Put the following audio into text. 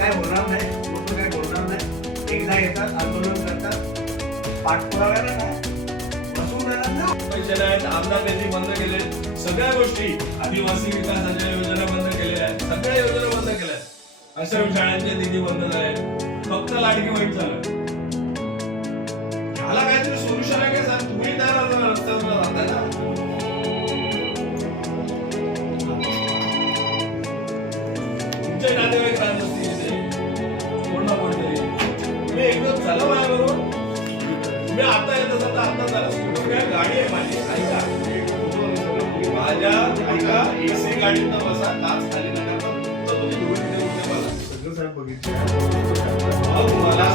काय होणार नाही, लोक काय बोलणार नाही. एकदा येतात, आंदोलन करतात, पाठपुराव्याला काय बसून राहणार ना. पैसे नाहीत, आमदार निधी बंद केले, सगळ्या गोष्टी आदिवासी विकासाच्या योजना बंद केलेल्या आहेत, सगळ्या योजना बंद केल्या आहेत. अशा शाळांचे निधी बंद झाले, फक्त लाडकी बहीण झालं. ह्याला काहीतरी सोल्युशन आहे का सर? तुम्ही त्या रस्त्यावर जाता ना. तुमचे नातेवाईक राहत असतील इथे कोण ना कोणतरी, तुम्ही एकदम चला माझ्याबरोबर. तुम्ही आता येत असाल तर आता चला. काय गाडी आहे माझी, ऐका माझ्या, ऐका एसी गाडीत बसा, तास खाली नका, फक्त तुम्ही धुळे बघा. सगळं साहेब बघितलं. मला